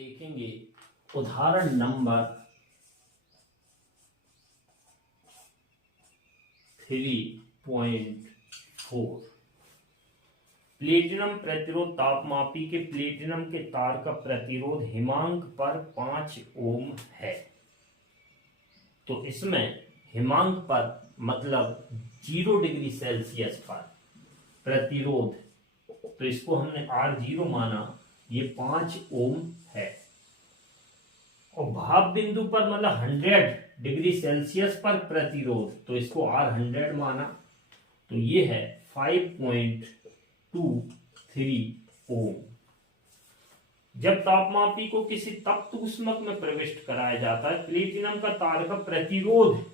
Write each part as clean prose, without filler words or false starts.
देखेंगे उदाहरण number 3.4। Platinum प्रतिरोध तापमापी के प्लेटिनम के तार का प्रतिरोध हिमांक पर 5 ओम है। तो इसमें हिमांक पर मतलब 0 डिग्री सेल्सियस पर प्रतिरोध, तो इसको हमने R0 माना, ये 5 ओम है। और भाप बिंदु पर मतलब 100 डिग्री सेल्सियस पर प्रतिरोध, तो इसको R100 माना, तो ये है 5.23 ओम। जब तापमापी को किसी तप्त ऊष्मक में प्रविष्ट कराया जाता है प्लेटिनम का तार का प्रतिरोध,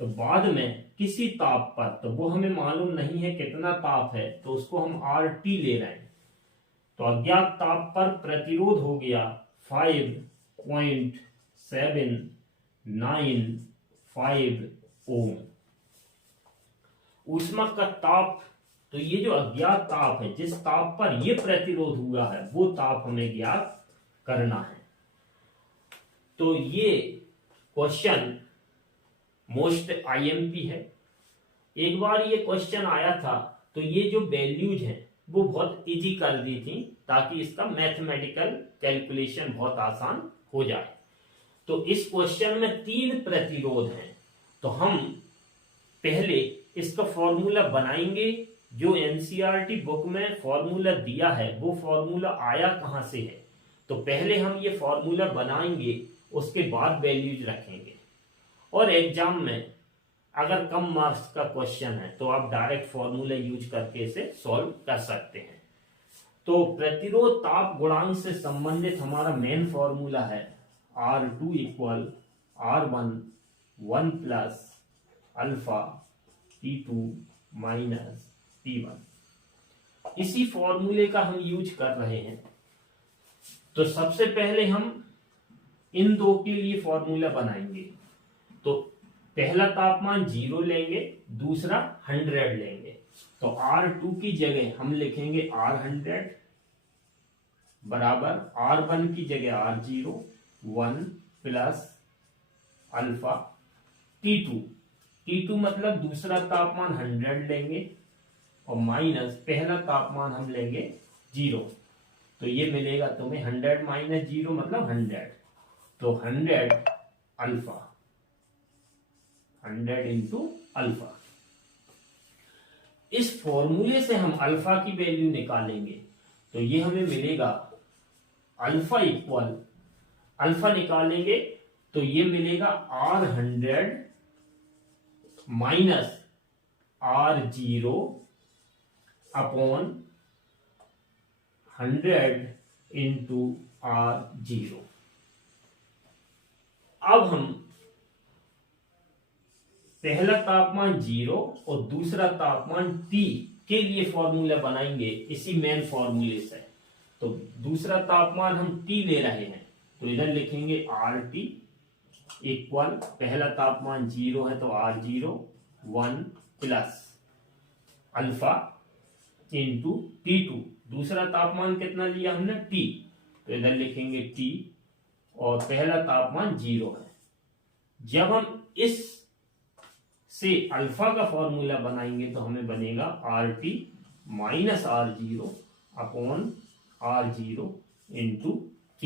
तो बाद में किसी ताप पर, तो वो हमें मालूम नहीं है कितना ताप है, तो उसको हम RT ले रहे हैं, तो अज्ञात ताप पर प्रतिरोध हो गया 5.795 ओम। ऊष्मक का ताप, तो ये जो अज्ञात ताप है, जिस ताप पर ये प्रतिरोध हुआ है, वो ताप हमें ज्ञात करना है। तो ये क्वेश्चन मोस्ट IMP है। एक बार ये क्वेश्चन आया था, तो ये जो वैल्यूज हैं वो बहुत इजी कर दी थी, ताकि इसका मैथमेटिकल कैलकुलेशन बहुत आसान हो जाए। तो इस क्वेश्चन में 3 प्रतिरोध हैं, तो हम पहले इसका फॉर्मूला बनाएंगे। जो NCERT बुक में फॉर्मूला दिया है, वो फॉर्मूला आया कहां से है, तो पहले हम ये फॉर्मूला बनाएंगे, उसके बाद वैल्यूज रखेंगे। और एग्जाम में अगर कम मार्क्स का क्वेश्चन है, तो आप डायरेक्ट फॉर्मूला यूज करके इसे सॉल्व कर सकते हैं। तो प्रतिरोध ताप गुणांक से संबंधित हमारा मेन फॉर्मूला है R2 equal R1 1 plus alpha T2 minus T1। इसी फॉर्मूले का हम यूज कर रहे हैं। तो सबसे पहले हम इन दो के लिए फॉर्मूला बनाएंगे। तो पहला तापमान 0 लेंगे, दूसरा 100 लेंगे। तो R2 की जगह हम लिखेंगे R100 बराबर R1 की जगह R0 1 प्लस अल्फा T2 मतलब दूसरा तापमान 100 लेंगे और माइनस पहला तापमान हम लेंगे 0। तो ये मिलेगा तुम्हें 100 माइनस 0 मतलब 100। तो 100 अल्फा, 100 इंटू अल्फा। इस फॉर्मूले से हम अल्फा की वैल्यू निकालेंगे, तो ये हमें मिलेगा अल्फा इक्वल, अल्फा निकालेंगे तो ये मिलेगा R100 minus R0 upon 100 into R0। अब हम पहला तापमान 0 और दूसरा तापमान T के लिए फॉर्मूला बनाएंगे इसी मेन फॉर्मूले से। तो दूसरा तापमान हम T ले रहे हैं, तो इधर लिखेंगे RT इक्वल, पहला तापमान 0 है तो R0 1 plus alpha into T2, दूसरा तापमान कितना लिया हमने T, तो इधर लिखेंगे T और पहला तापमान 0 है। जब हम इस से अल्फा का फॉर्मूला बनाएंगे तो हमें बनेगा RT minus R0 upon R0 into T।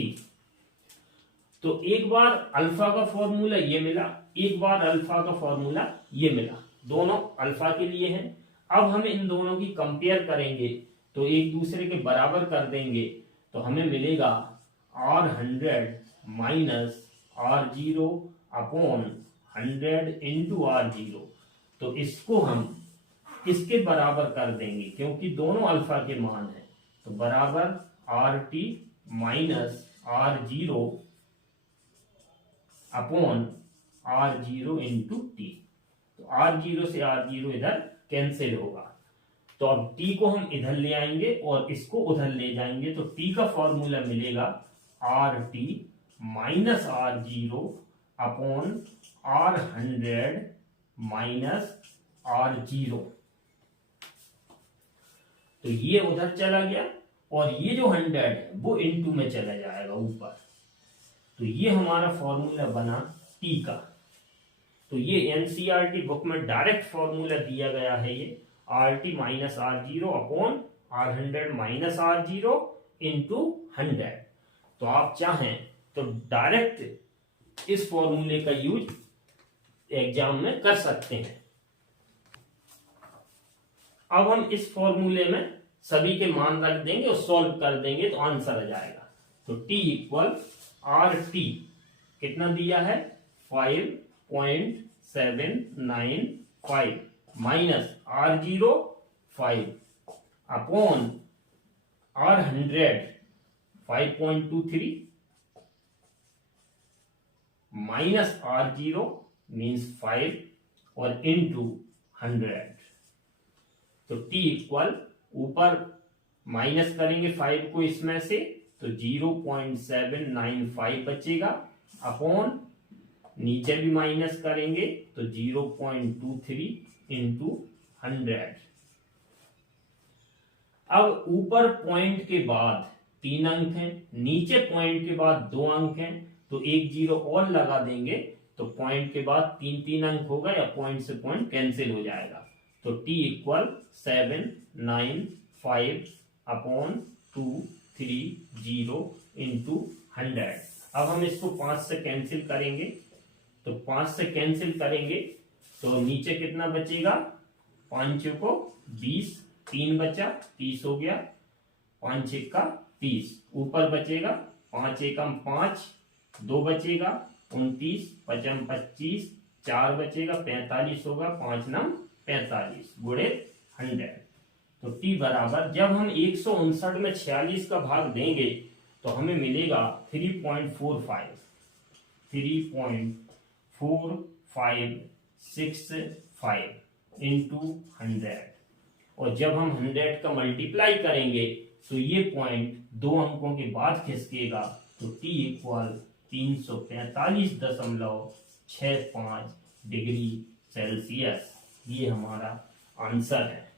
तो एक बार अल्फा का फॉर्मूला ये मिला, एक बार अल्फा का फॉर्मूला ये मिला, दोनों अल्फा के लिए हैं। अब हमें इन दोनों की कंपेयर करेंगे, तो एक दूसरे के बराबर कर देंगे, तो हमें मिलेगा R100 minus R0 upon 100 into R0। तो इसको हम इसके बराबर कर देंगे, क्योंकि दोनों अल्फा के मान हैं, तो बराबर RT minus R0 upon R0 into T। तो R0 से R0 इधर कैंसिल होगा, तो अब T को हम इधर ले आएंगे और इसको उधर ले जाएंगे, तो T का फॉर्मूला मिलेगा RT minus R0 upon R100 minus R0। तो ये उधर चला गया और ये जो 100 है वो इनटू में चला जाएगा ऊपर। तो ये हमारा फॉर्मूला बना टी का। तो ये एनसीईआरटी बुक में डायरेक्ट फॉर्मूला दिया गया है, ये RT minus R0 upon R100 minus R0 into 100। तो आप चाहें तो डायरेक्ट इस फॉर्मूले का यूज एग्जाम में कर सकते हैं। अब हम इस फॉर्मूले में सभी के मान रख देंगे और सॉल्व कर देंगे तो आंसर आ जाएगा। तो T इक्वल RT कितना दिया है 5.795 minus R0 5 upon R100 5.23 minus R0 means 5 और इनटू 100। तो T इक्वल ऊपर माइनस करेंगे 5 को इसमें से तो 0.795 बचेगा अपॉन नीचे भी माइनस करेंगे तो 0.23 इंटू 100। अब ऊपर पॉइंट के बाद 3 अंक हैं, नीचे पॉइंट के बाद 2 अंक हैं, तो एक जीरो और लगा देंगे तो पॉइंट के बाद 3 अंक होगा या पॉइंट से पॉइंट कैंसिल हो जाएगा। तो T इक्वल 795 अपॉन 230 इंटू 100। अब हम इसको 5 से कैंसिल करेंगे, तो 5 से कैंसिल करेंगे तो नीचे कितना बचेगा 5 को 20, 3 बचा 30 हो गया, 5 का 30 ऊपर बचेगा 5 एकम 5, 2 बचेगा 29, 5 25, 4 बचेगा 45 होगा, 5 नम 45 गुणे 100। तो T बराबर जब हम 159 में 46 का भाग देंगे तो हमें मिलेगा 3.4565 इंटू 100। और जब हम 100 का मल्टीप्लाई करेंगे तो ये पॉइंट 2 अंकों के बाद खिसकेगा। तो T इक्वल 345.65 डिग्री सेल्सियस, ये हमारा आंसर है।